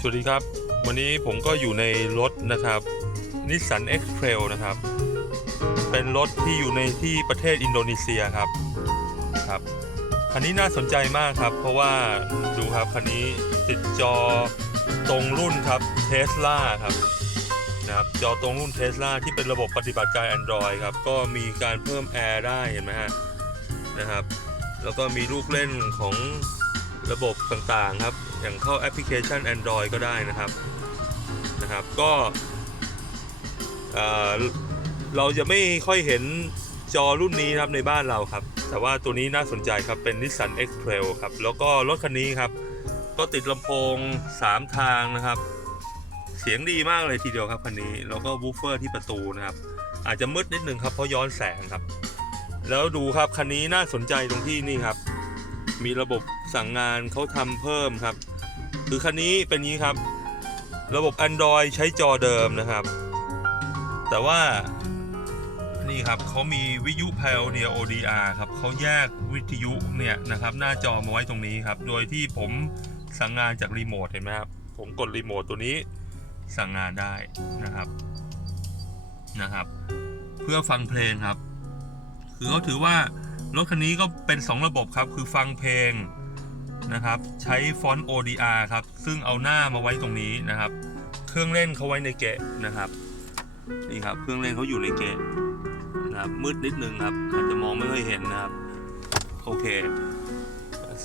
สวัสดีครับ วันนี้ผมก็อยู่ในรถนะครับนิสสัน X Trail นะครับ เป็นรถที่อยู่ในที่ประเทศอินโดนีเซียครับครับคันนี้น่าสนใจมากครับ เพราะว่าดูครับคันนี้ติดจอตรงรุ่นครับเทสลาครับนะครับจอตรงรุ่นเทสลาที่เป็นระบบปฏิบัติการ Android ครับ ก็มีการเพิ่มแอร์ได้เห็นไหมฮะนะครับ แล้วก็มีลูกเล่นของระบบต่างๆครับ อย่างเข้าแอปพลิเคชัน Android ก็ได้นะครับนะครับ ก็เราจะไม่ค่อยเห็นจอรุ่นนี้ครับในบ้านเราครับ แต่ว่าตัวนี้น่าสนใจครับเป็น Nissan X Trail ครับ แล้วก็รถคันนี้ครับ ก็ติดลำโพง 3 ทางนะครับ เสียงดีมากเลยทีเดียวครับคันนี้ แล้วก็วูฟเฟอร์ที่ประตูนะครับ อาจจะมืดนิดนึงครับเพราะย้อนแสงครับ แล้วดูครับคันนี้น่าสนใจตรงที่นี่ครับ มีระบบสั่งงานเขาทำเพิ่มครับ คือคันนี้เป็นนี้ครับ ระบบ Android ใช้จอเดิมนะครับ แต่ว่านี่ครับเขามีวิทยุ Pioneer ODR ครับเขาแยกวิทยุเนี่ยนะครับ หน้าจอมาไว้ตรงนี้ครับ โดยที่ผมสั่งงานจากรีโมทเห็นไหมครับ ผมกดรีโมทตัวนี้สั่งงานได้นะครับนะครับ เพื่อฟังเพลงครับ คือเขาถือว่ารถคันนี้ก็เป็น 2 ระบบครับ คือฟังเพลง นะครับ ใช้ฟอนต์ ODR ครับ ซึ่งเอาหน้ามาไว้ตรงนี้นะครับ เครื่องเล่นเขาไว้ในเกะนะครับนี่ครับ เครื่องเล่นเขาอยู่ในเกะนะครับมืดนิดนึงครับอาจจะมองไม่ค่อยเห็นนะครับโอเค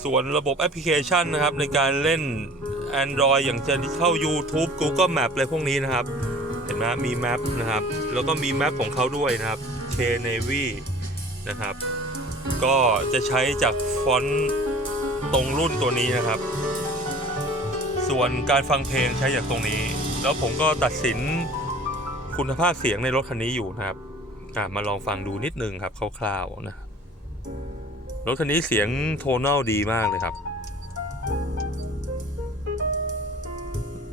ส่วนระบบแอปพลิเคชันนะครับ ในการเล่น Android อย่างจะเข้า YouTube Google Map อะไรพวกนี้นะครับ เห็นไหมมีแมปนะครับ แล้วก็มีแมปของเขาด้วยนะครับ K Navy นะครับ ก็จะใช้จากฟอนต์ ตรงรุ่นตัวนี้นะครับ ส่วนการฟังเพลงใช้จากตรงนี้ แล้วผมก็ตัดสินคุณภาพเสียงในรถคันนี้อยู่นะครับอะมาลองฟังดูนิดนึงครับคร่าวๆนะรถคันนี้เสียงโทน a l ดีมากเลยครับ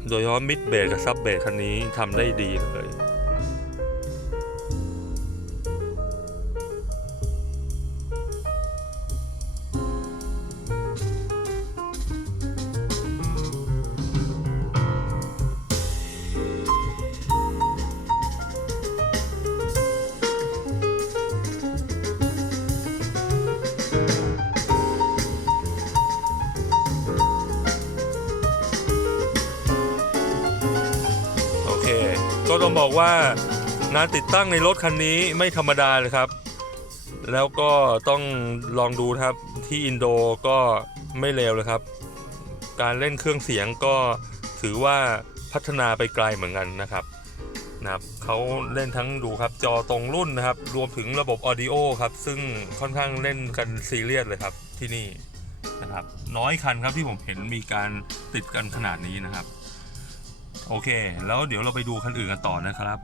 โดยเฉพาะมิดเบสกับซับเบสคันนี้ทำได้ดีเลย ก็ต้องบอกว่างานติดตั้งในรถคันนี้ไม่ธรรมดาเลยครับ แล้วก็ต้องลองดูครับที่อินโดก็ไม่เลวเลยครับ การเล่นเครื่องเสียงก็ถือว่าพัฒนาไปไกลเหมือนกันนะครับนะครับเขาเล่นทั้งดูครับจอตรงรุ่นนะครับ รวมถึงระบบออดิโอครับ ซึ่งค่อนข้างเล่นกันซีเรียสเลยครับที่นี่นะครับ น้อยคันครับที่ผมเห็นมีการติดกันขนาดนี้นะครับ โอเค แล้วเดี๋ยวเราไปดูคันอื่นกันต่อนะครับ